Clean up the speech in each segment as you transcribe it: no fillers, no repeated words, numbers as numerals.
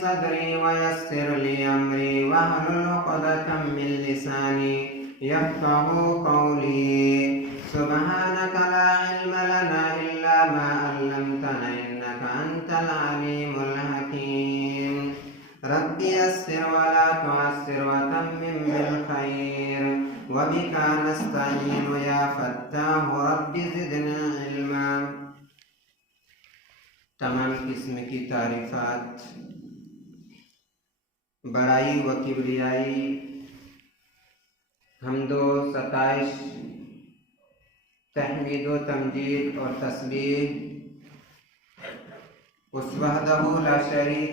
सदरी वयस्सिर ली अमरी वहलुल उक़दतम मिन लिसानी यफ़क़हू क़ौली सुब्हानका ला इल्म लना इल्ला मा अल्लमतना इन्नका अंतल अलीमुल हकीम रब्बी यस्सिर वला तुअस्सिर वतम्मिम बिल खैर वबिका नस्तईनु या फत्ताहु रब्बी ज़िदनी इल्मा। तमाम किस्म की तारीफ़ात, बड़ाई व किबरियाई, हम्दो सताइश, तहमीद व तमजीद और तस्बीह उस वहदहू ला शरीक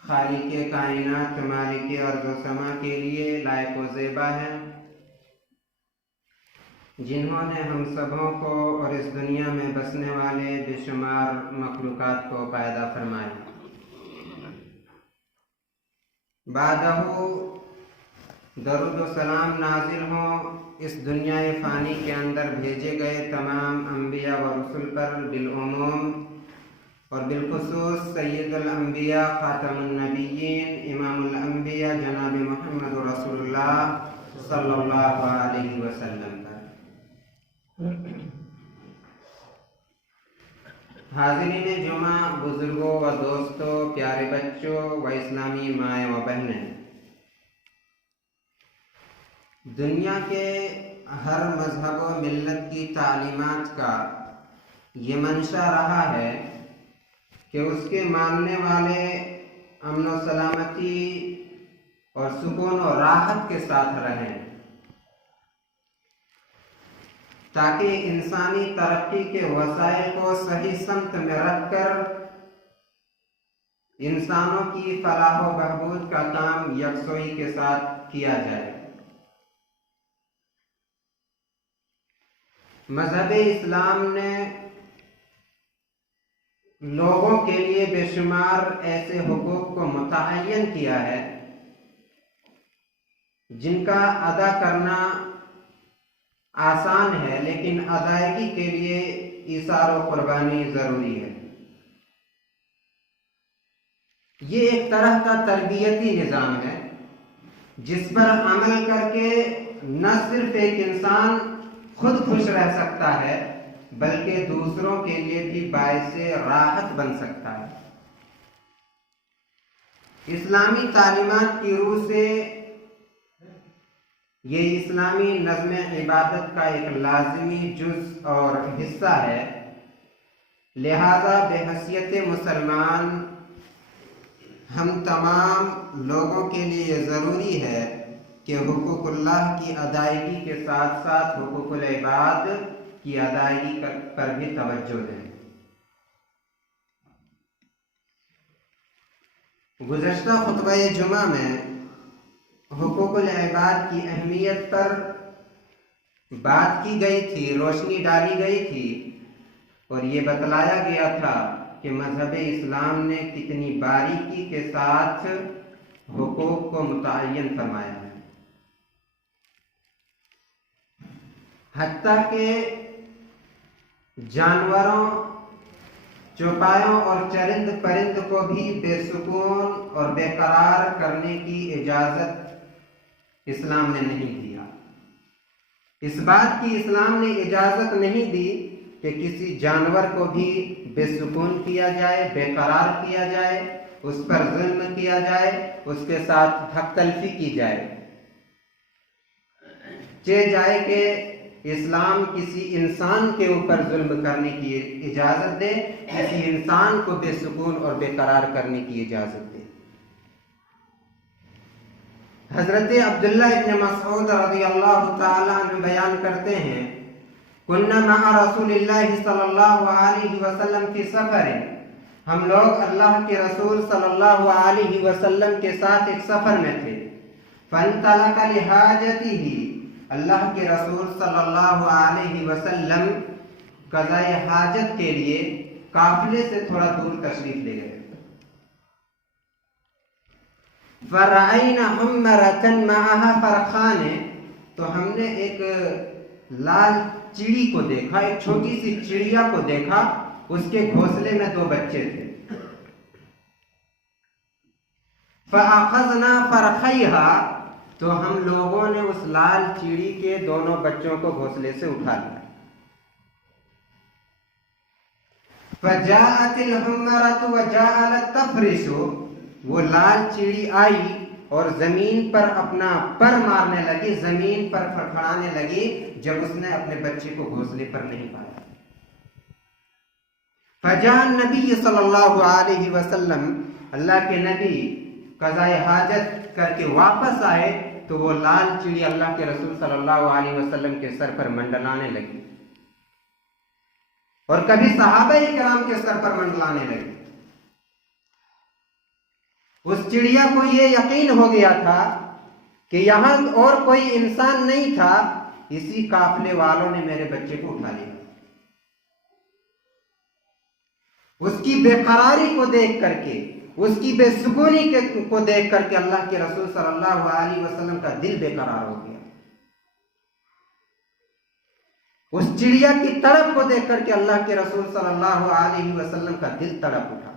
खालिक़े कायनात मालिके अर्ज़ व समा के लिए लायक व ज़ेबा है, जिन्होंने हम सबों को और इस दुनिया में बसने वाले बेशुमार मखलूक़ात को पैदा फरमाया। बादहू दरूद व सलाम नाजिल हो इस दुनिया फ़ानी के अंदर भेजे गए तमाम अम्बिया व रसूल पर बिलउमूम और बिलखुसूस सय्यदुल अम्बिया ख़ातमुन नबिय्यीन इमामुल अम्बिया जनाब मुहम्मद रसूलुल्लाह सल्लल्लाहु अलैहि वसल्लम पर। हाज़िरीन जुमा, बुजुर्गों व दोस्तों, प्यारे बच्चों व इस्लामी माएँ व बहनें, दुनिया के हर मजहब व मिल्लत की तालीमात का ये मंशा रहा है कि उसके मानने वाले अमन व सलामती और सुकून और राहत के साथ रहें, ताकि इंसानी तरक्की के वसाइल को सही समत में रखकर इंसानों की फलाह व बहबूद का काम यकसोई के साथ किया जाए। मज़हब इस्लाम ने लोगों के लिए बेशुमार ऐसे हुकूक को मुतअय्यन किया है जिनका अदा करना आसान है, लेकिन अदायगी के लिए ईसार व कुर्बानी ज़रूरी है। ये एक तरह का तरबियती निज़ाम है जिस पर अमल करके न सिर्फ एक इंसान खुद खुश रह सकता है बल्कि दूसरों के लिए भी बाइसे राहत बन सकता है। इस्लामी तालीमात की रूह से ये इस्लामी नज़्म इबादत का एक लाजिमी जुज़ और हिस्सा है, लिहाजा बेहैसियत मुसलमान हम तमाम लोगों के लिए ये ज़रूरी है कि हुकूकुल्लाह की अदायगी के साथ साथ हुकूकुल इबाद की अदायगी पर भी तवज्जो दें। गुज़श्ता खुतबा जुमा में हुकूकुल इबाद की अहमियत पर बात की गई थी, रोशनी डाली गई थी और ये बतलाया गया था कि मज़हब इस्लाम ने कितनी बारीकी के साथ हुकूक को मुतअय्यन फरमाया है। हत्ता के जानवरों, चौपायों और चरिंद परिंद को भी बेसुकून और बेकरार करने की इजाज़त इस्लाम ने नहीं दिया। इस बात की इस्लाम ने इजाज़त नहीं दी कि किसी जानवर को भी बेसुकून किया जाए, बेकरार किया जाए, उस पर जुल्म किया जाए, उसके साथ हक तलफी की जाए। चे जाए कि इस्लाम किसी इंसान के ऊपर जुल्म करने की इजाज़त दे, किसी इंसान को बेसुकून और बेकरार करने की इजाज़त दे। हज़रत अब्दुल्लाह इब्न मसऊद रज़ियल्लाहु ताला अन्हु बयान करते हैं, कुन्ना मअ रसूलिल्लाहि सल्लल्लाहु अलैहि वसल्लम फी सफ़रिन, हम लोग अल्लाह के रसूल सल्लल्लाहु अलैहि वसल्लम के साथ एक सफ़र में थे। फंतलका लिहाजतिही, अल्लाह के रसूल सल्लल्लाहु अलैहि वसल्लम क़ज़ाए हाजत के लिए काफ़िले से थोड़ा दूर तशरीफ ले गए। फ़रअयना हुम्मरतन मअहा फ़रखान, तो हमने एक लाल चिड़ी को देखा, एक छोटी सी चिड़िया को देखा, उसके घोंसले में 2 बच्चे थे। फ़अख़ज़ना फ़रख़ैहा, तो हम लोगों ने उस लाल चीड़ी के दोनों बच्चों को घोंसले से उठा लिया। फ़जाअतिल हुम्मरतु वजाअलत तफ़रिशु, वो लाल चिड़ी आई और जमीन पर अपना पर मारने लगी, जमीन पर फड़फड़ाने लगी जब उसने अपने बच्चे को घोंसले पर नहीं पाया। फजान नबी सल्लल्लाहु अलैहि वसल्लम, अल्लाह के नबी कज़ाए हाजत करके वापस आए तो वो लाल चिड़ी अल्लाह के रसूल सल्लल्लाहु अलैहि वसल्लम के सर पर मंडलाने लगी और कभी सहाबाए किराम के सर पर मंडलाने लगी। उस चिड़िया को ये यकीन हो गया था कि यहां और कोई इंसान नहीं था, इसी काफिले वालों ने मेरे बच्चे को उठा लिया। उसकी बेकरारी को देख करके, उसकी बेसुकूनी को देख करके अल्लाह के रसूल सल्लल्लाहु अलैहि वसल्लम का दिल बेकरार हो गया। उस चिड़िया की तड़प को देख करके अल्लाह के रसूल सल्लल्लाहु अलैहि वसल्लम का दिल तड़प उठा।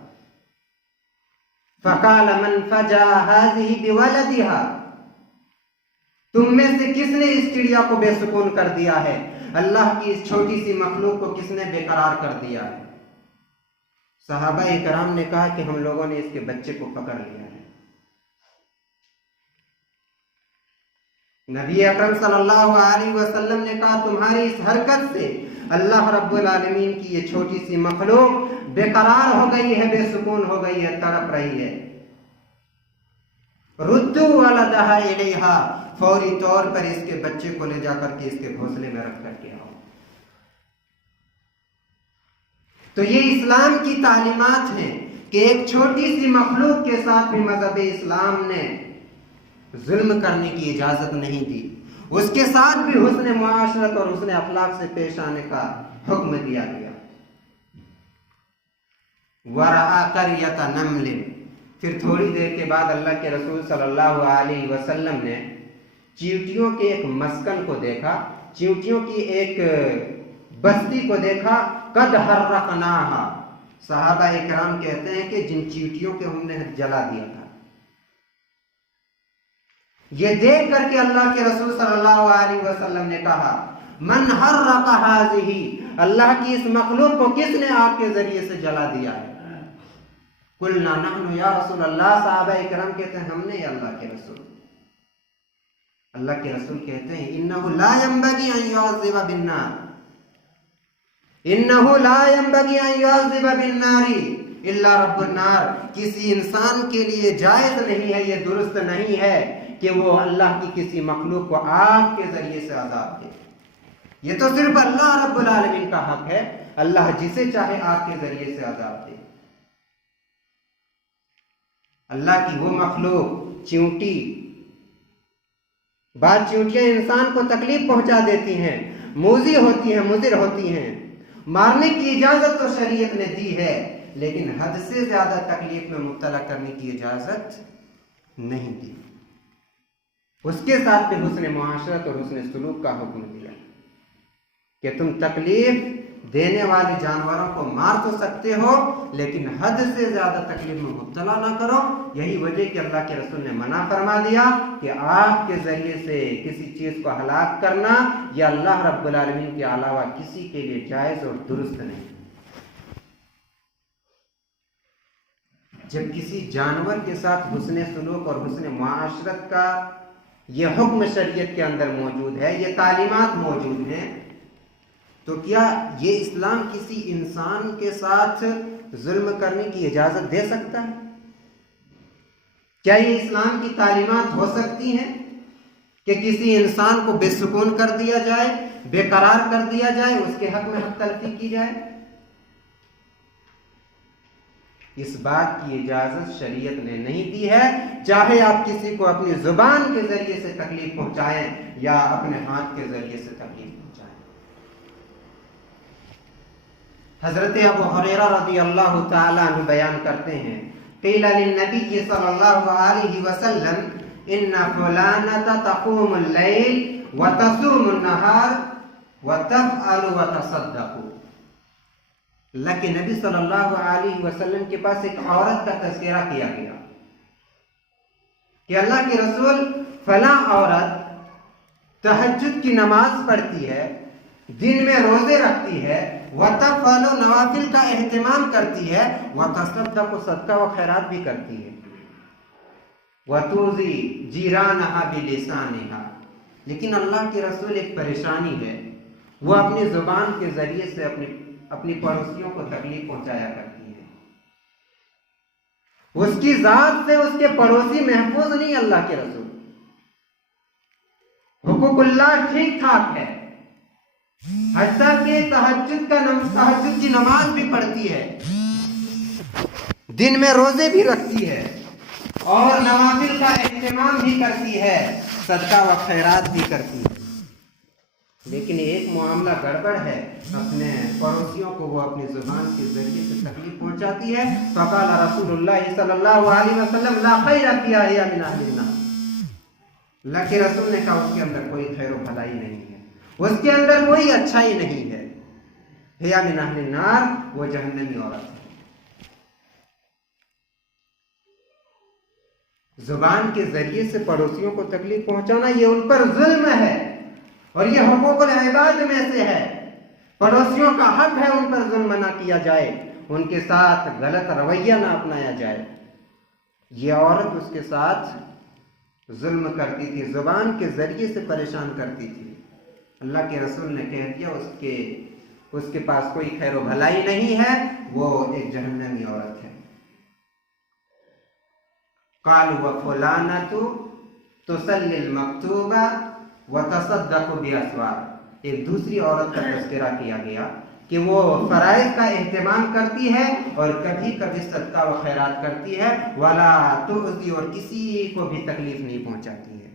फ़क़ाल मन फ़जा हाज़िही बिवलदिहा, तुम में से किसने इस चिड़िया को बेसुकून कर दिया है? अल्लाह की इस छोटी सी मखलूक को किसने बेकरार कर दिया है? सहाबाए किराम ने कहा कि हम लोगों ने इसके बच्चे को पकड़ लिया है। नबी अकरम सल्लल्लाहु अलैहि वसल्लम ने कहा, तुम्हारी इस हरकत से अल्लाह रब्बुल आलमीन की ये छोटी सी मखलूक बेकरार हो गई है, बेसुकून हो गई है, तड़प रही है। रुद्दू वलदहा इलैहा, फौरी तौर पर इसके बच्चे को ले जाकर के इसके घोंसले में रख करके आओ। तो ये इस्लाम की तालीमात हैं कि एक छोटी सी मखलूक के साथ भी मजहब इस्लाम ने जुल्म करने की इजाजत नहीं दी, उसके साथ भी हुस्न मुआशरत और हुस्न अखलाक से पेश आने का हुक्म दिया गया। वरआ करियता नमलिन, फिर थोड़ी देर के बाद अल्लाह के रसूल सल्लल्लाहु अलैहि वसल्लम ने चींटियों के एक मस्कन को देखा, चींटियों की एक बस्ती को देखा। कद हर्रकनाहा, सहाबा इकराम कहते हैं कि जिन चींटियों के हमने जला दिया था। ये देख करके अल्लाह के रसूल सल्लल्लाहु अलैहि वसल्लम ने कहा, मन हर्रक हाज़िही, अल्लाह की इस मखलूक को किसने आग के जरिए से जला दिया है? कुलना नहनु या रसूल अल्लाह, सहाबा इकराम कहते हैं हमने या अल्लाह के रसूल। अल्लाह के रसूल कहते हैं, इन्नहु ला यंबगी अन युअज़्ज़िबा बिन्नार, इन्नहु ला यंबगी अन युअज़्ज़िबा बिन्नारी इल्ला रब्बुन नार, किसी इंसान के लिए जायज नहीं है, ये दुरुस्त नहीं है कि वो अल्लाह की किसी मखलूक को आग के जरिए से अजाब दे। ये तो सिर्फ अल्लाह रब्बुल आलमीन का हक है, अल्लाह जिसे चाहे आग के जरिए से अजाब दे। अल्लाह की वो मखलूक चींटी, बाद चींटियां इंसान को तकलीफ पहुंचा देती हैं, मूजी होती हैं, मुजिर होती हैं, मारने की इजाजत तो शरीयत ने दी है, लेकिन हद से ज्यादा तकलीफ में मुब्तला करने की इजाजत नहीं दी। उसके साथ भी हुस्न मुआशरत और हुस्न सुलूक का हुक्म दिया कि तुम तकलीफ देने वाले जानवरों को मार तो सकते हो, लेकिन हद से ज्यादा तकलीफ में मुब्तला ना करो। यही वजह कि अल्लाह के रसूल ने मना फरमा दिया कि आग के जरिए से किसी चीज को हलाक करना यह अल्लाह रब्बुल आलमीन के अलावा किसी के लिए जायज और दुरुस्त नहीं। जब किसी जानवर के साथ हुस्न सुलूक और हुस्न मुआशरत का यह हुक्म शरीयत के अंदर मौजूद है, ये तालीमात मौजूद हैं, तो क्या ये इस्लाम किसी इंसान के साथ जुल्म करने की इजाजत दे सकता है? क्या ये इस्लाम की तालीमात हो सकती हैं कि किसी इंसान को बेसुकून कर दिया जाए, बेकरार कर दिया जाए, उसके हक में हक तलफी की जाए? इस बात की इजाजत शरीयत ने नहीं दी है, चाहे आप किसी को अपनी जुबान के जरिए से तकलीफ पहुंचाएं या अपने हाथ के जरिए से तकलीफ पहुंचाएं। हजरत अबू हुरैरा रज़ियल्लाहु ताला अन्हु बयान करते हैं, क़ीला लिन्नबी सल्लल्लाहु अलैहि वसल्लम इन्ना फुलानता तक़ूमुल लैल व तसूमुन नहार व तफ़अलु व तसद्दक़ु। लेकिन नबी सल्लल्लाहु अलैहि वसल्लम के पास एक औरत का तज़किरा किया गया कि अल्लाह के रसूल फला औरत तहज्जुद की नमाज पढ़ती है, दिन में रोजे रखती है, वतफलो नवाफिल का एहतमाम करती है, वतसद्दक़ सदका व खैरात भी करती है, वतूज़ी जीरानहा बिलिसानिहा। लेकिन अल्लाह के रसूल एक परेशानी है, वो अपनी जुबान के जरिए से अपनी पड़ोसियों को तकलीफ पहुंचाया करती है। उसकी जात से उसके पड़ोसी महफूज नहीं। अल्लाह के रसूल हुकूकुल्लाह ठीक ठाक है, हत्ता के तहज्जुद की नमाज भी पढ़ती है, दिन में रोजे भी रखती है और नवाफिल का एहतमाम भी करती है, सदका व खैरात भी करती है। लेकिन एक मामला गड़बड़ है, अपने पड़ोसियों को वो अपनी जुबान के जरिए से तकलीफ पहुंचाती है। फ़क़ाल रसूलुल्लाह सल्लल्लाहु अलैहि वसल्लम ला खैर फ़ीहा हिया मिन अहलिन नार। अल्लाह के रसूल ने कहा उसके अंदर कोई खैर व भलाई नहीं है, उसके अंदर कोई अच्छाई नहीं है। हिया मिन अहलिन नार, वो जहन्नमी औरत है। जुबान के जरिए से पड़ोसियों को तकलीफ पहुंचाना ये उन पर जुल्म है और ये हुकूकुल इबाद में से है। पड़ोसियों का हक है उन पर जुल्म ना किया जाए, उनके साथ गलत रवैया ना अपनाया जाए। ये औरत उसके साथ जुल्म करती थी, जुबान के जरिए से परेशान करती थी। अल्लाह के रसूल ने कह दिया उसके पास कोई खैर व भलाई नहीं है, वो एक जहन्नमी औरत है। काल व फुलानतु तुसल्लिल मक्तूबा व तसद्दक़ु बिअस्वार। एक दूसरी औरत का तज़किरा किया गया कि वो फराइज़ का एहतमाम करती है और कभी कभी सदका व खैरात करती है, वला तुअज़ी, और किसी को भी तकलीफ नहीं पहुंचाती है।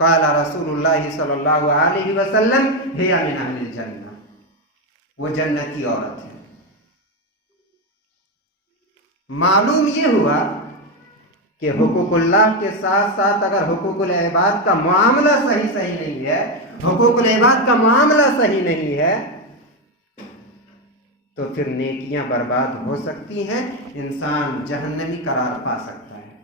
काला रसूलुल्लाह सल्लल्लाहु अलैहि वसल्लम हिया मिन अहलिल जन्नह, वो जन्नती औरत है। मालूम ये हुआ कि हुकूकुल्लाह के साथ साथ अगर हुकूकुल इबाद का मामला सही नहीं है, हुकूकुल इबाद का मामला सही नहीं है, तो फिर नेकियां बर्बाद हो सकती हैं, इंसान जहन्नमी करार पा सकता है।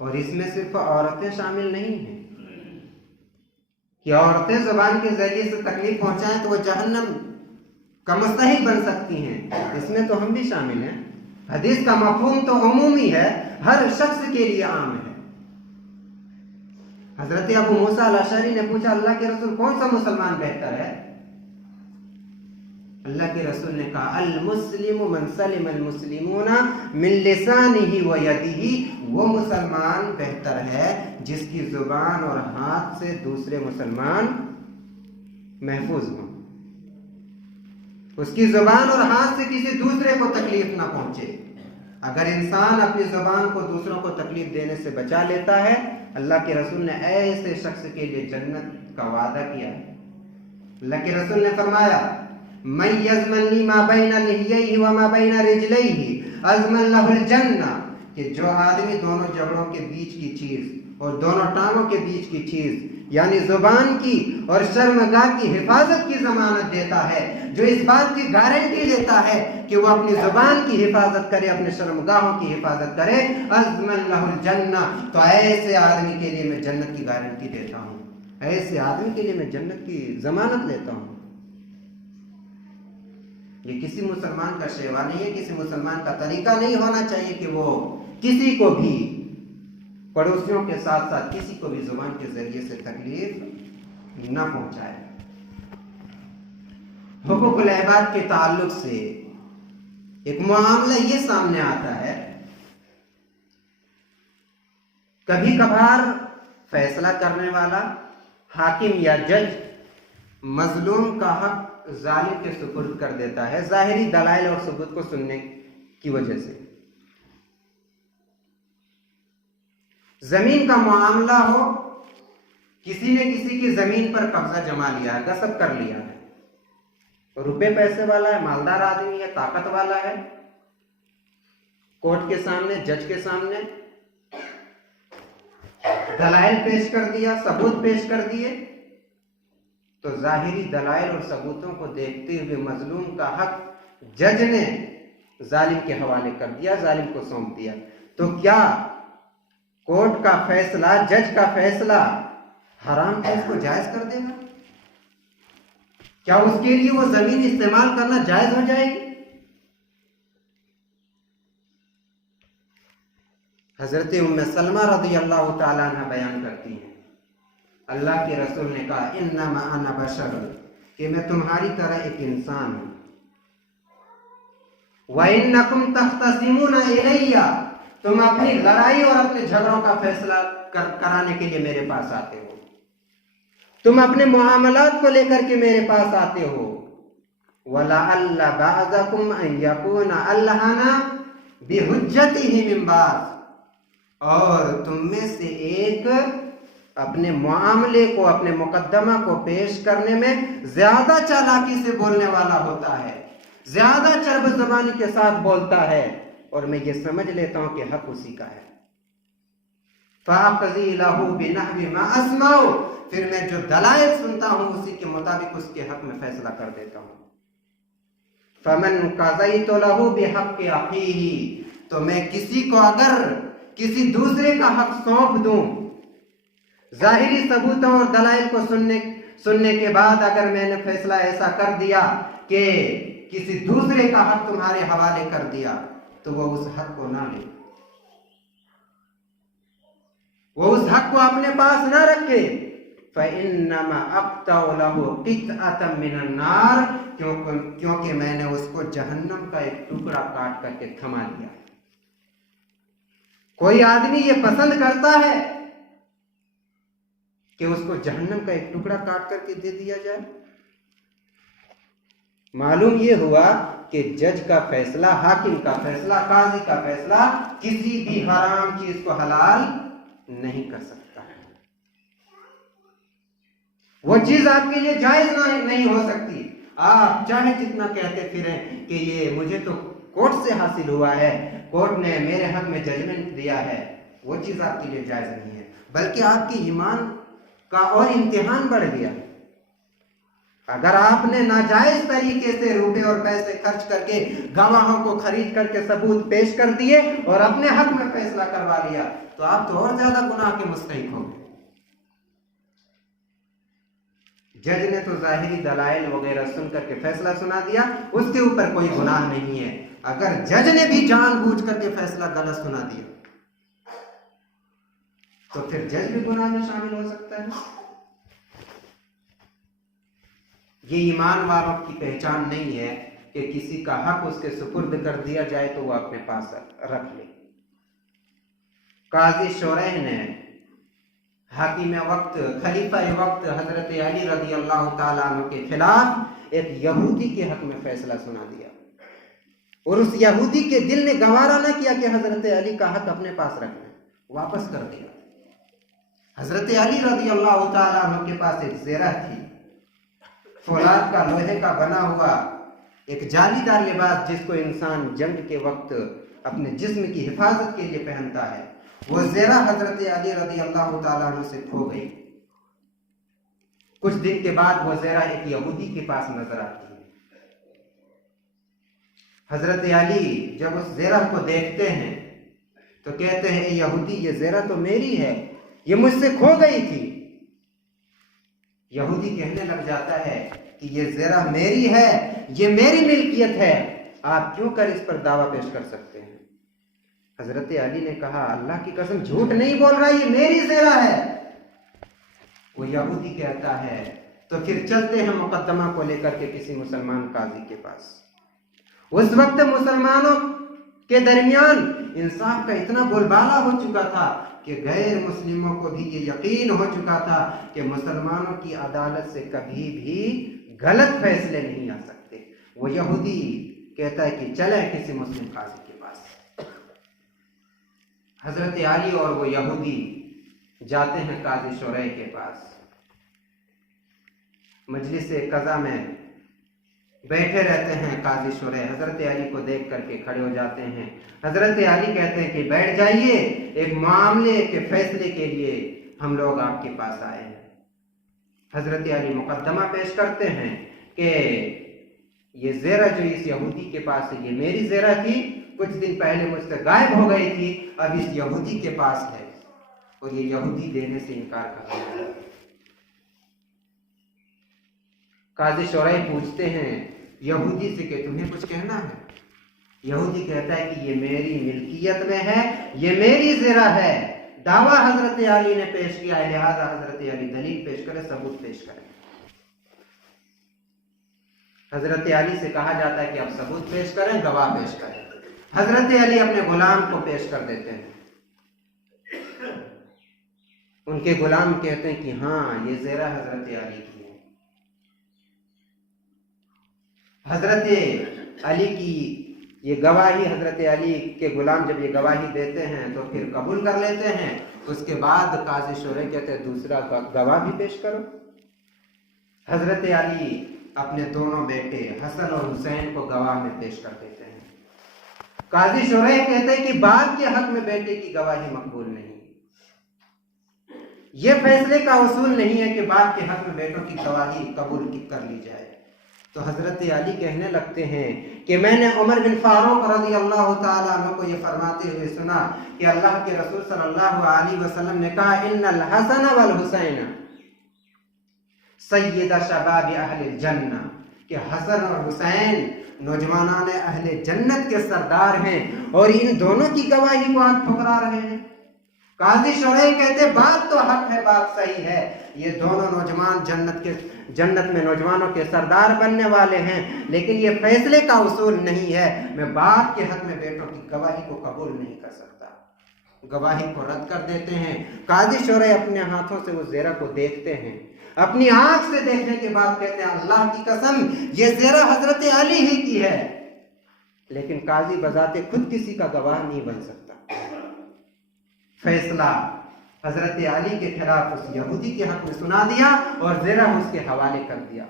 और इसमें सिर्फ औरतें शामिल नहीं हैं कि औरतें जुबान के जरिए से तकलीफ पहुंचाएं तो वो जहन्नम का मुस्तहिक बन सकती हैं, इसमें तो हम भी शामिल हैं। हदीस का मफहूम तो उमूमी है, हर शख्स के लिए आम है। हजरत अबू मूसा अल-अशअरी ने पूछा, अल्लाह के रसूल कौन सा मुसलमान बेहतर है? अल्लाह के रसूल ने कहा, अल मुस्लिमु मन सलिम अल मुस्लिमूना मिन लिसानिही व यदिही। वो मुसलमान बेहतर है जिसकी जुबान और हाथ से दूसरे मुसलमान महफूज हों, उसकी जुबान और हाथ से किसी दूसरे को तकलीफ ना पहुंचे। अगर इंसान अपनी जुबान को दूसरों को तकलीफ देने से बचा लेता है, अल्लाह के रसूल ने ऐसे शख्स के लिए जन्नत का वादा किया है। अल्लाह के रसूल ने फरमाया, मैं यज़मनी मा बैना लिहियैहि व मा बैना रिजलैहि अज़मन लहुल जन्नह, कि जो आदमी दोनों जबड़ों के बीच की चीज और दोनों टांगों के बीच की चीज यानी जुबान की और शर्मगाह की हिफाजत की जमानत देता है, जो इस बात की गारंटी लेता है कि वो अपनी जुबान की हिफाजत करे, अपने शर्मगाहों की हिफाजत करे, अज़मन लहुल जन्नह, तो ऐसे आदमी के लिए मैं जन्नत की गारंटी देता हूँ, ऐसे आदमी के लिए मैं जन्नत की जमानत लेता हूँ। ये किसी मुसलमान का शेवा नहीं है, किसी मुसलमान का तरीका नहीं होना चाहिए कि वो किसी को भी, पड़ोसियों के साथ साथ किसी को भी जुबान के जरिए से तकलीफ न पहुंचाए। हुकूकुल इबाद के ताल्लुक से एक मामला ये सामने आता है, कभी कभार फैसला करने वाला हाकिम या जज मजलूम का हक जालिम के सुपुर्द कर देता है, जाहिरी दलाइल और सबूत को सुनने की वजह से। जमीन का मामला हो, किसी ने किसी की जमीन पर कब्जा जमा लिया है, गसब कर लिया है, रुपए पैसे वाला है, मालदार आदमी है, ताकत वाला है, कोर्ट के सामने, जज के सामने दलाइल पेश कर दिया, सबूत पेश कर दिए, तो जाहिरी दलाइल और सबूतों को देखते हुए मजलूम का हक जज ने जालिम के हवाले कर दिया, जालिम को सौंप दिया। तो क्या कोर्ट का फैसला, जज का फैसला हराम है इसको जायज कर देगा? क्या उसके लिए वो जमीन इस्तेमाल करना जायज हो जाएगी? हजरत उम्मे सलमा रज़ी अल्लाह तआला अन्हा बयान करती हैं, अल्लाह के रसूल ने कहा, इन्नमा अना बशर, कि मैं तुम्हारी तरह एक इंसान हूं। व इन्नकुम तख्तसिमूना इलैया, तुम अपनी लड़ाई और अपने झगड़ों का फैसला कराने के लिए मेरे पास आते हो, तुम अपने मुआमलात को लेकर के मेरे पास आते हो। वला अल्ला बाज़कुम अन यकूना अल्लाहना बिहुज्जतिही मिन बाज़, और तुम में से एक अपने मामले को, अपने मुकद्दमा को पेश करने में ज्यादा चालाकी से बोलने वाला होता है, ज्यादा चरब ज़बानी के साथ बोलता है, और मैं ये समझ लेता हूं कि हक उसी का है। फ़अक़ज़ी लहू बिनहवी मा अस्माउ, फिर मैं जो दलाइल सुनता हूं उसी के मुताबिक उसके हक में फैसला कर देता हूं। फ़मन क़ज़यतु लहू बिहक़्क़ि अख़ीही, तो मैं किसी को अगर किसी दूसरे का हक सौंप दूं, जाहिरी सबूतों और दलाइल को सुनने के बाद अगर मैंने फैसला ऐसा कर दिया कि किसी दूसरे का हक तुम्हारे हवाले कर दिया, तो वो उस हक को ना ले, वो उस हक को अपने पास ना रखे। फ़इन्नमा अक़्तउ लहू क़ित्अतम मिनन नार, क्योंकि मैंने उसको जहन्नम का एक टुकड़ा काट करके थमा लिया। कोई आदमी ये पसंद करता है कि उसको जहन्नम का एक टुकड़ा काट करके दे दिया जाए? मालूम ये हुआ कि जज का फैसला, हाकिम का फैसला, काजी का फैसला किसी भी हराम चीज को हलाल नहीं कर सकता है। वो चीज आपके लिए जायज नहीं हो सकती। आप चाहे जितना कहते फिरें कि ये मुझे तो कोर्ट से हासिल हुआ है, कोर्ट ने मेरे हक में जजमेंट दिया है, वो चीज आपके लिए जायज नहीं है, बल्कि आपकी ईमान का और इम्तिहान बढ़ गया। अगर आपने नाजायज तरीके से रुपए और पैसे खर्च करके गवाहों को खरीद करके सबूत पेश कर दिए और अपने हक में फैसला करवा लिया, तो आप तो और ज्यादा गुनाह के मुस्तहिक हो गए। जज ने तो जाहिरी दलाइल वगैरह सुन करके फैसला सुना दिया, उसके ऊपर कोई गुनाह नहीं है। अगर जज ने भी जानबूझ करके फैसला गलत सुना दिया, तो फिर जज भी गुनाह में शामिल हो सकता है। ये ईमान वालों की पहचान नहीं है कि किसी का हक उसके सुपुर्द कर दिया जाए तो वो अपने पास रख ले। काजी शोरह ने हाकिम वक्त, खलीफा वक्त हजरत अली रज़ी अल्लाह ताला अन्हु के खिलाफ एक यहूदी के हक में फैसला सुना दिया, और उस यहूदी के दिल ने गवारा ना किया कि हजरत अली का हक अपने पास रखना, वापस कर दिया। हजरत अली रज़ी अल्लाह ताला अन्हु के पास एक ज़ेरा थी, फौलाद का, लोहे का बना हुआ एक जालीदार लिबास, जिसको इंसान जंग के वक्त अपने जिस्म की हिफाजत के लिए पहनता है। वो ज़ेरा हजरत अली रज़ी अल्लाह ताला अन्हु से खो गई। कुछ दिन के बाद वो ज़ेरा एक यहूदी के पास नजर आती है। हजरत अली जब उस ज़ेरा को देखते हैं तो कहते हैं, यहूदी ये ज़ेरा तो मेरी है, ये मुझसे खो गई थी। यहूदी कहने लग जाता है कि ये ज़ेरा मेरी है, ये मेरी मिल्कियत है, आप क्यों कर इस पर दावा पेश कर सकते हैं? हजरत अली ने कहा, अल्लाह की कसम झूठ नहीं बोल रहा, ये मेरी ज़ेरा है। वो यहूदी कहता है, तो फिर चलते हैं मुकद्दमा को लेकर के किसी मुसलमान काजी के पास। उस वक्त मुसलमानों के दरमियान इंसाफ का इतना बोलबाला हो चुका था कि गैर मुस्लिमों को भी ये यकीन हो चुका था कि मुसलमानों की अदालत से कभी भी गलत फैसले नहीं आ सकते। वो यहूदी कहता है कि चले किसी मुस्लिम काजी के पास। हजरत अली और वो यहूदी जाते हैं काजी शोरह के पास। मजलिस कज़ा में बैठे रहते हैं काजी शोरह, हजरत अली को देख करके खड़े हो जाते हैं। हजरत अली कहते हैं कि बैठ जाइए, एक मामले के फैसले के लिए हम लोग आपके पास आए हैं। हजरत अली मुकद्दमा पेश करते हैं कि ये ज़ेरा जो इस यहूदी के पास है, ये मेरी ज़ेरा थी, कुछ दिन पहले मुझसे गायब हो गई थी, अब इस यहूदी के पास है और ये यहूदी देने से इनकार कर रहा है। काजी शोराई पूछते हैं यहूदी से कि तुम्हें कुछ कहना है? यहूदी कहता है कि ये मेरी मिल्कियत में है, ये मेरी ज़ेरा है, दावा हजरत अली ने पेश किया है, लिहाजा हजरत अली दलील पेश करें, सबूत पेश करें। हजरत अली से कहा जाता है कि आप सबूत पेश करें, गवाह पेश करें। हजरत अली अपने गुलाम को पेश कर देते हैं। उनके गुलाम कहते हैं कि हाँ, ये ज़ेरा हजरत अली की है। हजरत अली की ये गवाही, हजरत अली के गुलाम जब ये गवाही देते हैं तो फिर कबूल कर लेते हैं। उसके बाद काजी शोरे कहते हैं दूसरा गवाह भी पेश करो। हजरत अली अपने दोनों बेटे हसन और हुसैन को गवाह में पेश कर देते हैं। काजी शोरे कहते हैं कि बाप के हक में बेटे की गवाही मकबूल नहीं। यह फैसले का उसूल नहीं है कि बाप के हक में बेटों की गवाही कबूल कर ली जाए। तो हजरत अली कहने लगते हैं कि मैंने उमर बिन फारूक रज़ी अल्लाह ताला अन्हु को ये फरमाते हुए सुना कि अल्लाह के रसूल सल्लल्लाहु अलैहि वसल्लम ने कहा, इन्नल हसन वल हुसैन सय्यदा शबाब अहलिल जन्नह, कि हसन और हुसैन नौजवानान अहले जन्नत के सरदार हैं और इन दोनों की गवाही को आप ठुकरा रहे हैं। काजी शोराई कहते बात तो हक है, बात सही है, ये दोनों नौजवान जन्नत में नौजवानों के सरदार बनने वाले हैं, लेकिन ये फैसले का उसूल नहीं है। मैं बाप के हक में बेटों की गवाही को कबूल नहीं कर सकता, गवाही को रद्द कर देते हैं। काजी शोराई अपने हाथों से उस ज़ेरा को देखते हैं, अपनी आंख से देखने के बाद कहते हैं अल्लाह की कसम, ये ज़ेरा हजरत अली ही की है। लेकिन काजी बजाते खुद किसी का गवाह नहीं बन सकता। फैसला हजरत अली के खिलाफ उस यहूदी के हक में सुना दिया और ज़ेरा उसके हवाले कर दिया।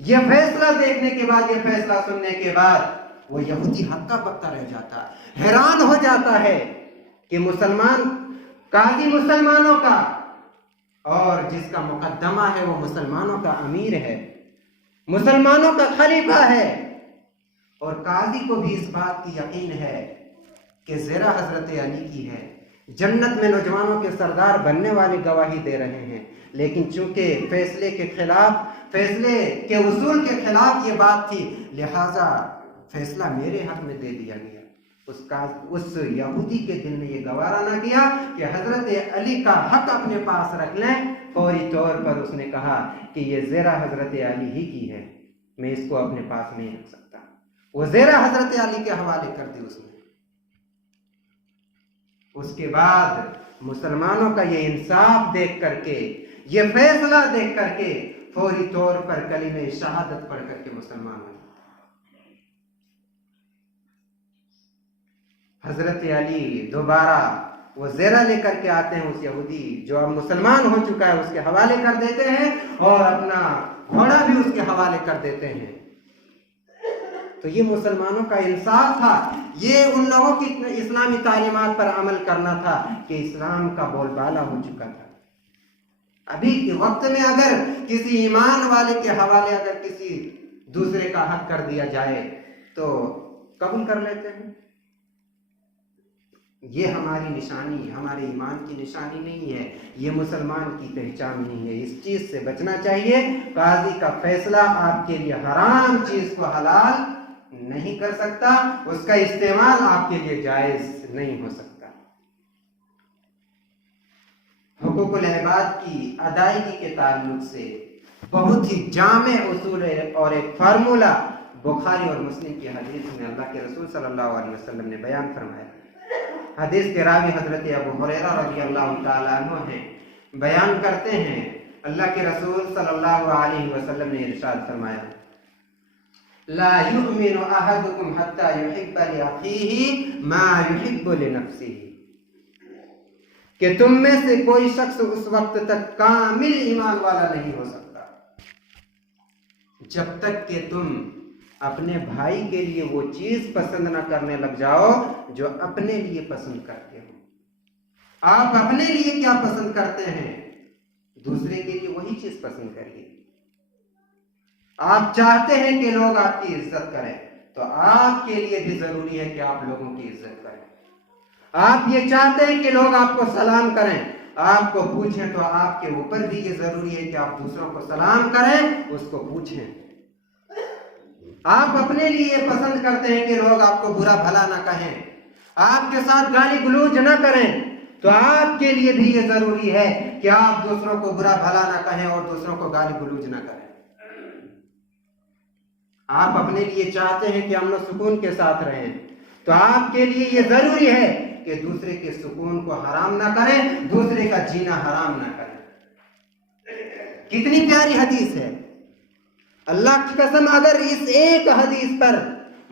यह फैसला देखने के बाद, यह फैसला सुनने के बाद वो यहूदी हक्का बक्का रह जाता, हैरान हो जाता है कि मुसलमान काजी मुसलमानों का और जिसका मुकद्दमा है वो मुसलमानों का अमीर है, मुसलमानों का खलीफा है, और काजी को भी इस बात की यकीन है कि ज़ेरा हजरत अली की है, जन्नत में नौजवानों के सरदार बनने वाली गवाही दे रहे हैं। लेकिन चूंकि फैसले के खिलाफ, फैसले के उसूल के खिलाफ ये बात थी, लिहाजा फैसला मेरे हक में दे दिया गया। उस यहूदी के दिल ने ये गवारा ना किया कि हजरत अली का हक अपने पास रख लें। फौरी तौर पर उसने कहा कि ये ज़ेरा हजरत अली ही की है, मैं इसको अपने पास नहीं रख सकता। वो ज़ेरा हजरत अली के हवाले कर दी उसने। उसके बाद मुसलमानों का ये इंसाफ देख करके, ये फैसला देख करके फौरी तौर पर कलीमे शहादत पढ़ करके मुसलमान हुए। हजरत अली दोबारा वो ज़ेरा लेकर के आते हैं, उस यहूदी जो अब मुसलमान हो चुका है उसके हवाले कर देते हैं और अपना घोड़ा भी उसके हवाले कर देते हैं। तो ये मुसलमानों का इंसाफ था, ये उन लोगों की इस्लामी तालीमात पर अमल करना था कि इस्लाम का बोलबाला हो चुका था। अभी के वक्त में अगर किसी ईमान वाले के हवाले अगर किसी दूसरे का हक कर दिया जाए तो कबूल कर लेते हैं। ये हमारी निशानी, हमारे ईमान की निशानी नहीं है, ये मुसलमान की पहचान नहीं है। इस चीज़ से बचना चाहिए। काजी का फैसला आपके लिए हराम चीज़ को हलाल नहीं कर सकता, उसका इस्तेमाल आपके लिए जायज़ नहीं हो सकता। हुकूकुल इबाद की अदायगी के ताल्लुक से बहुत ही जामे उसूल और एक फार्मूला बुखारी और मुस्लिम की हदीस में अल्लाह के रसूल सल्लल्लाहु अलैहि वसल्लम ने बयान फरमाया। हदीस के रावी हजरत अबू हुरैरा रज़ियल्लाहु ताला अन्हु हैं, बयान करते हैं अल्लाह के रसूल सल्लल्लाहु अलैहि वसल्लम ने इरशाद फरमाया, ला युमिनु अहदुकुम हत्ता युहिब्बा लिअखीही मा युहिब्बु लिनफ्सिही, कि तुम में से कोई शख्स उस वक्त तक कामिल ईमान वाला नहीं हो सकता जब तक कि तुम अपने भाई के लिए वो चीज पसंद ना करने लग जाओ जो अपने लिए पसंद करते हो। आप अपने लिए क्या पसंद करते हैं, दूसरे के लिए वही चीज पसंद करिए। आप चाहते हैं कि लोग आपकी इज्जत करें, तो आपके लिए भी जरूरी है कि आप लोगों की इज्जत करें। आप ये चाहते हैं कि लोग आपको सलाम करें, आपको पूछें, तो आपके ऊपर भी ये जरूरी है कि आप दूसरों को सलाम करें, उसको पूछें। आप अपने लिए पसंद करते हैं कि लोग आपको बुरा भला ना कहें, आपके साथ गाली गलौज ना करें, तो आपके लिए भी ये जरूरी है कि आप दूसरों को बुरा भला ना कहें और दूसरों को गाली गलौज ना करें। आप अपने लिए चाहते हैं कि अमन सुकून के साथ रहें, तो आपके लिए ये जरूरी है कि दूसरे के सुकून को हराम ना करें, दूसरे का जीना हराम ना करें। कितनी प्यारी हदीस है, अल्लाह की कसम, अगर इस एक हदीस पर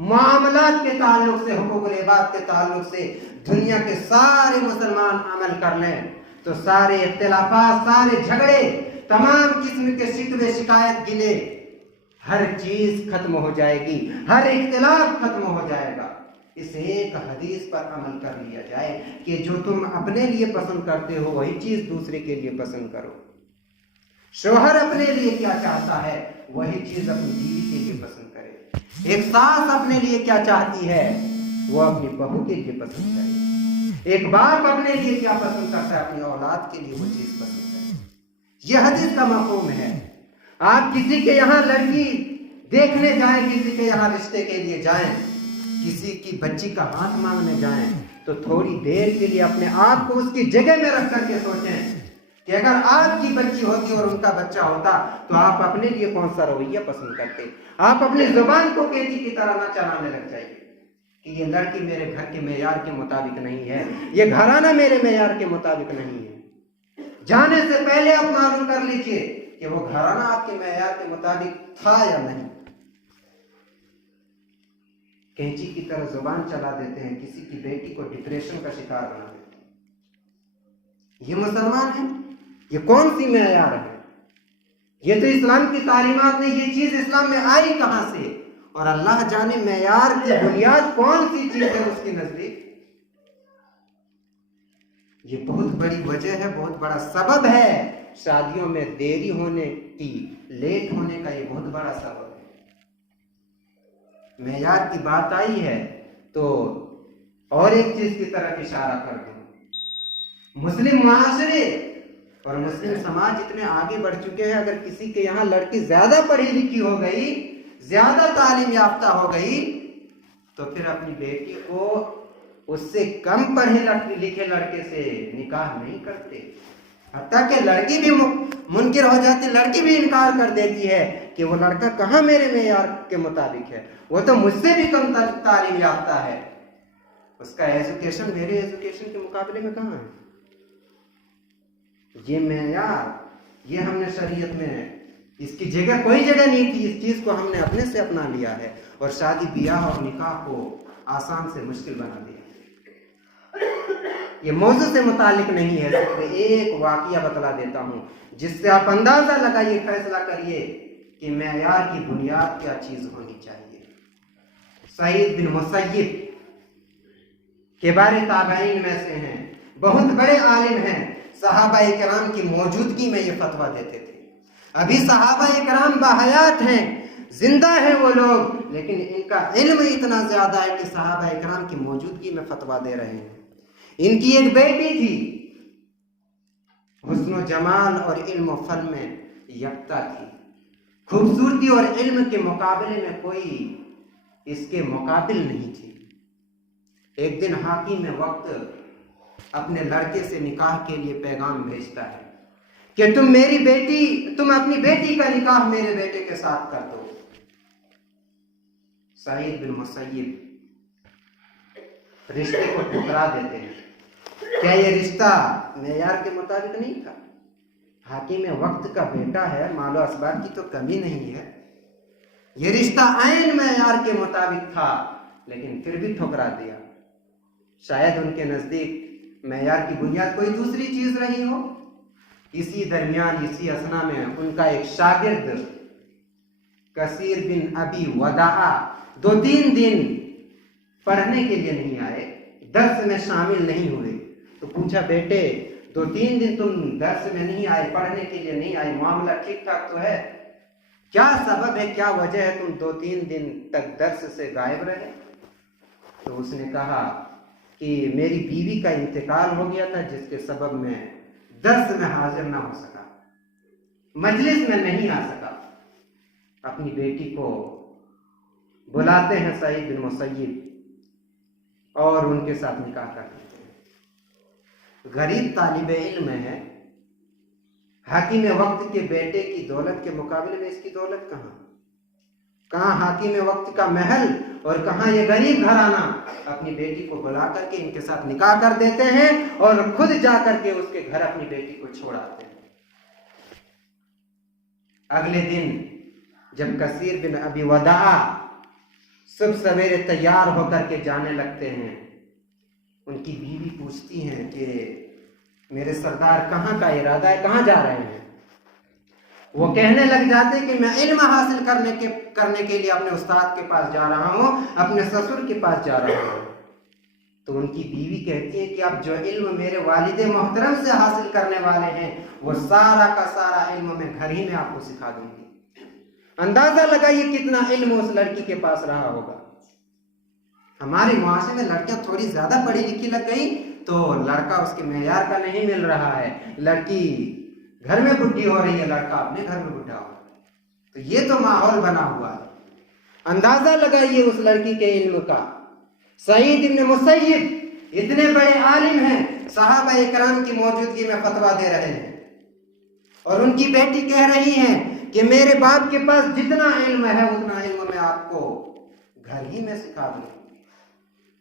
मामलात के ताल्लुक से, हुकूकुल इबाद के ताल्लुक से दुनिया के सारे मुसलमान अमल कर लें, तो सारे इख्तिलाफात, सारे झगड़े, तमाम किस्म के शिकवे शिकायत गिले, हर चीज खत्म हो जाएगी, हर इख्तिलाफ खत्म हो जाएगा। इस एक हदीस पर अमल कर लिया जाए कि जो तुम अपने लिए पसंद करते हो वही चीज दूसरे के लिए पसंद करो। शोहर अपने लिए क्या चाहता है वही चीज अपनी बीवी के लिए पसंद करे। एक सास अपने लिए क्या चाहती है वो अपनी बहू के लिए पसंद करे। एक बाप अपने लिए क्या पसंद करता है अपनी औलाद के लिए वो चीज पसंद करे। यह हदीस का मफहूम है। आप किसी के यहाँ लड़की देखने जाएं, किसी के यहाँ रिश्ते के लिए जाएं, किसी की बच्ची का हाथ मांगने जाएं, तो थोड़ी देर के लिए अपने आप को उसकी जगह में रख करके सोचें कि अगर आपकी बच्ची होती और उनका बच्चा होता तो आप अपने लिए कौन सा रवैया पसंद करते। आप अपनी जुबान को कैंची की तरह ना चलाने लग जाइए कि ये लड़की मेरे घर के मेयार के मुताबिक नहीं है, ये घराना मेरे मेयार के मुताबिक नहीं है। जाने से पहले आप मालूम कर लीजिए कि वो घराना आपके मेयार के मुताबिक था या नहीं। कैंची की तरह जुबान चला देते हैं, किसी की बेटी को डिप्रेशन का शिकार बना देते हैं। ये मुसलमान है? ये कौन सी मेयार है? ये तो इस्लाम की तालीमात नहीं, ये चीज इस्लाम में आई कहां से? और अल्लाह जाने मेयार की बुनियाद कौन सी चीज है उसके नजदीक। ये बहुत बड़ी वजह है, बहुत बड़ा सबब है शादियों में देरी होने की, लेट होने का। ये बहुत बड़ा सबब है। मेयार की बात आई है तो और एक चीज की तरफ इशारा कर दूं। मुस्लिम माशरे और मुस्लिम समाज इतने आगे बढ़ चुके हैं, अगर किसी के यहाँ लड़की ज्यादा पढ़ी लिखी हो गई, ज्यादा तालीम याफ्ता हो गई, तो फिर अपनी बेटी को उससे कम पढ़े लिखे लड़के से निकाह नहीं करते। हत्ता कि लड़की भी मुनकिर हो जाती, लड़की भी इनकार कर देती है कि वो लड़का कहाँ मेरे मेयार के मुताबिक है, वो तो मुझसे भी कम तालीम याफ्ता है, उसका एजुकेशन मेरे एजुकेशन के मुकाबले में कहाँ है। ये मेयार, ये हमने शरीयत में इसकी जगह कोई जगह नहीं थी। इस चीज को हमने अपने से अपना लिया है और शादी ब्याह और निकाह को आसान से मुश्किल बना दिया। ये मौजू से मुतालिक नहीं है, सिर्फ एक वाकया बतला देता हूं जिससे आप अंदाजा लगाइए, फैसला करिए कि मेयार की बुनियाद क्या चीज होनी चाहिए। सईद बिन मुसय्यिब किबार ताबईन में से हैं, बहुत बड़े आलिम हैं, सहाबा किराम की मौजूदगी में ये फतवा देते थे। अभी सहाबा किराम बाहयात हैं, जिंदा हैं वो लोग, लेकिन इनका इल्म इतना ज्यादा है कि सहाबा किराम की मौजूदगी में फतवा दे रहे हैं। इनकी एक बेटी थी, हुस्न जमाल और इल्म फल में यकता थी, खूबसूरती और इल्म के मुकाबले में कोई इसके मुकाबिल नहीं थी। एक दिन हाकिम में वक्त अपने लड़के से निकाह के लिए पैगाम भेजता है कि तुम अपनी बेटी का निकाह मेरे बेटे के साथ कर दो। सईद बिन मुसय्यिब रिश्ते को ठुकरा देते हैं। क्या ये रिश्ता मेयार के मुताबिक नहीं था? हाकिम वक्त का बेटा है, मालो असबाब की तो कमी नहीं है, ये रिश्ता आइन मेयार के मुताबिक था, लेकिन फिर भी ठुकरा दिया। शायद उनके नजदीक मेयार की बुनियाद कोई दूसरी चीज रही हो। इसी दरमियान, इसी असना में उनका एक शागिर्द कसीर बिन अबी वदाआ 2-3 दिन पढ़ने के लिए नहीं आए, दर्स में शामिल नहीं हुए। तो पूछा, बेटे 2-3 दिन तुम दर्स में नहीं आए, पढ़ने के लिए नहीं आए, मामला ठीक ठाक तो है? क्या सबब है, क्या वजह है तुम 2-3 दिन तक दर्स से गायब रहे? तो उसने कहा कि मेरी बीवी का इंतकाल हो गया था, जिसके सबब मैं दर्स में हाजिर ना हो सका, मजलिस में नहीं आ सका। अपनी बेटी को बुलाते हैं सईद बिन मुसय्यिब और उनके साथ निकाह कर देते हैं। गरीब तालिब इल्म है, हाकिम वक्त के बेटे की दौलत के मुकाबले में इसकी दौलत कहाँ हाकिम वक्त का महल और कहाँ ये गरीब घराना अपनी बेटी को बुला करके इनके साथ निकाह कर देते हैं और खुद जा करके उसके घर अपनी बेटी को छोड़ाते हैं। अगले दिन जब कसीर बिन अबी वदा सुबह सवेरे तैयार होकर के जाने लगते हैं, उनकी बीवी पूछती हैं कि मेरे सरदार कहाँ का इरादा है, कहाँ जा रहे हैं? वो कहने लग जाते हैं कि मैं इल्म हासिल करने के लिए अपने उस्ताद के पास जा रहा हूँ, अपने ससुर के पास जा रहा हूँ। तो उनकी बीवी कहती है कि अब जो इल्म मेरे वालिद मोहतरम से हासिल करने वाले हैं वो सारा का सारा इल्म मैं घर ही में आपको सिखा दूंगी। अंदाजा लगाइए कितना इल्म उस लड़की के पास रहा होगा। हमारे मुआशरे में लड़कियां थोड़ी ज्यादा पढ़ी लिखी लग गई तो लड़का उसके मेयार का नहीं मिल रहा है, लड़की घर में बुढ़ी हो रही है, लड़का अपने घर में बुढ़ा हो रहा है। तो ये तो माहौल बना हुआ है। अंदाजा लगाइए उस लड़की के इल्म का। सईद इब्न मुसय्यिब इतने बड़े आलिम हैं, सहाबा इकराम की मौजूदगी में फतवा दे रहे हैं और उनकी बेटी कह रही है कि मेरे बाप के पास जितना इल्म है उतना इल्म मैं आपको घर ही में सिखा दूंगी।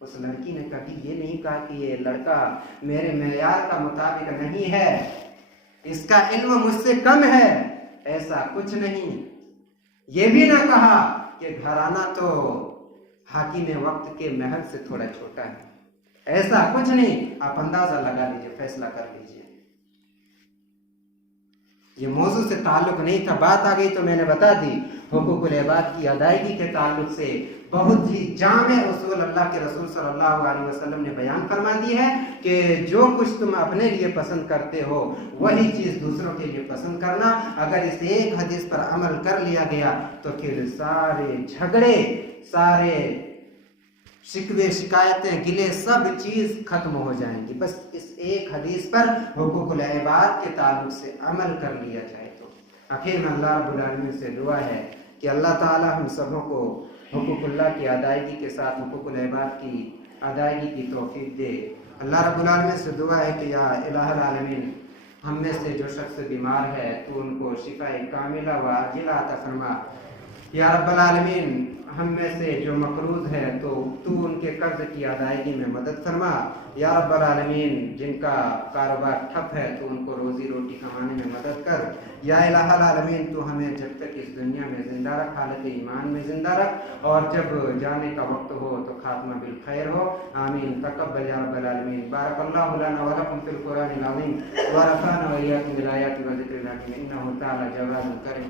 उस लड़की ने कभी ये नहीं कहा कि ये लड़का मेरे मेयार का मुताबिक नहीं है, इसका इल्म मुझसे कम है, ऐसा कुछ नहीं। ये भी ना कहा कि घराना तो हाकिम वक्त के महल से थोड़ा छोटा है, ऐसा कुछ नहीं। आप अंदाजा लगा लीजिए, फैसला कर लीजिए। ये मौजू से ताल्लुक नहीं था, बात आ गई तो मैंने बता दी। हुकूकुल इबाद की अदायगी के ताल्लुक से बहुत ही जामे उसूल अल्लाह के रसूल सल्लल्लाहु अलैहि वसल्लम ने बयान फरमा दी है कि जो कुछ तुम अपने लिए पसंद करते हो वही चीज़ दूसरों के लिए पसंद करना। अगर इस एक हदीस पर अमल कर लिया गया तो फिर सारे झगड़े, सारे शिकवे, शिकायतें, गिले, सब चीज़ खत्म हो जाएंगी। बस इस एक हदीस पर हुकूकुल इबाद के ताल्लुक से अमल कर लिया जाए तो। आखिर में अल्लाह रब्बुल आलमीन से दुआ है कि अल्लाह ताला हम सबों को हुकूकुल्लाह की अदायगी के साथ हुकूकुल इबाद की अदायगी की तौफीक दे। अल्लाह रब्बुल आलमीन से दुआ है कि या इलाहुल आलमीन हम में से जो शख्स बीमार है तो उनको शिफा कामिला व आजिला अता फरमा। या रब्बुल आलमीन हम में से जो मकरूज है तो तू उनके कर्ज की अदायगी में मदद फरमा। या रब्बुल आलमीन जिनका कारोबार ठप है तो उनको रोजी रोटी कमाने में मदद कर। या इलाहुल आलमीन तू हमें जब तक इस दुनिया में जिंदा रख, हालत ईमान में जिंदा रख, और जब जाने का वक्त हो तो खात्मा बिल खैर हो। आमीन। तकब्बल या रब्बल आलमीन। बारकल्लाहु लना व लकुम फिल कुरानिल अज़ीम व रफ़अना व इय्याकुम बिल आयाति व ज़िक्रिल हकीम इन्नहु तआला जवादुल करीम।